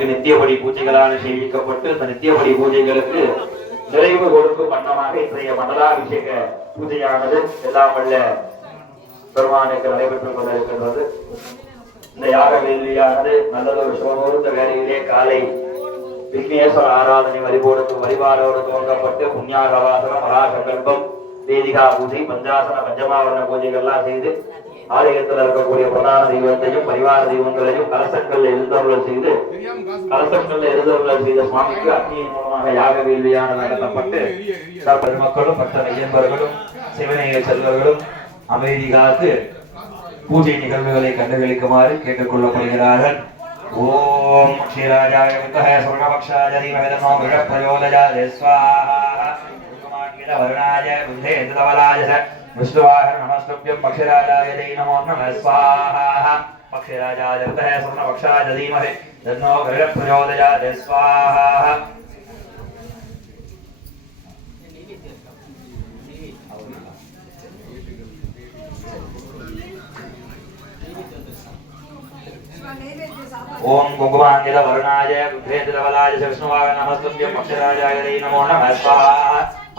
சுவாமிக்கு நித்தியபடி பூஜைகளால் செய்விக்கப்பட்டு அந்த நித்தியபடி பூஜைகளுக்கு நிறைவு கொடுக்கும் வண்ணமாக இன்றைய மண்டலாபிஷேக பூஜையானது எல்லாம் வல்ல பெருமானுக்கு நடைபெற்றுக் கொண்டிருக்கின்றது. இந்த யாக வேள்வியானது நல்லதொரு சுபமுகூர்த்த வேலையிலே காலை விக்னேஸ்வர ஆராதனை வழிபோடு வழிபாடோடு துவங்கப்பட்டு புண்ணியாகவாசனம் மகாசங்கல்பம் வேதிகா பூஜை பஞ்சாசன பஞ்சமாவரண பூஜைகள்லாம் செய்து ஆலயத்தில் இருக்கக்கூடிய பிரதான தெய்வத்தையும் பரிவார தெய்வங்களையும் கலசங்கள் எழுந்தவர்கள் செய்து கலசங்கள் எழுந்தவர்கள் செய்த சுவாமிக்கு அக்னியின் மூலமாக யாக வேள்வியானது நடத்தப்பட்டு பெருமக்களும் பட்ட ஐயன்பர்களும் சிவனைய செல்வர்களும் அமைதி காத்து பூஜை நிகழ்வுகளை கண்டுகளிக்குமாறு கேட்டுக்கொள்ளப்படுகிறார்கள். ஓம் ஸ்ரீராஜாய வித்மஹே சுவர்ணபக்ஷாய தீமஹி தன்னோ மிருக பிரயோதயாதே ஸ்வாஹா. वरुणाय बुद्धे तवलाय स विष्णुवाहर नमस्तुभ्यं पक्षिराजाय ते नमो नमः स्वाहा पक्षिराजाय हृतः स्वर्णपक्षाय धीमहि तन्नो गरुडप्रचोदयाय स्वाहा ఓం కుంకుమాంగిల వరుణాయ బుద్ధేంద్రవలాయ విష్ణువాయ నమస్తుభ్యం పక్షరాజాయ నమో నమ స్వాహ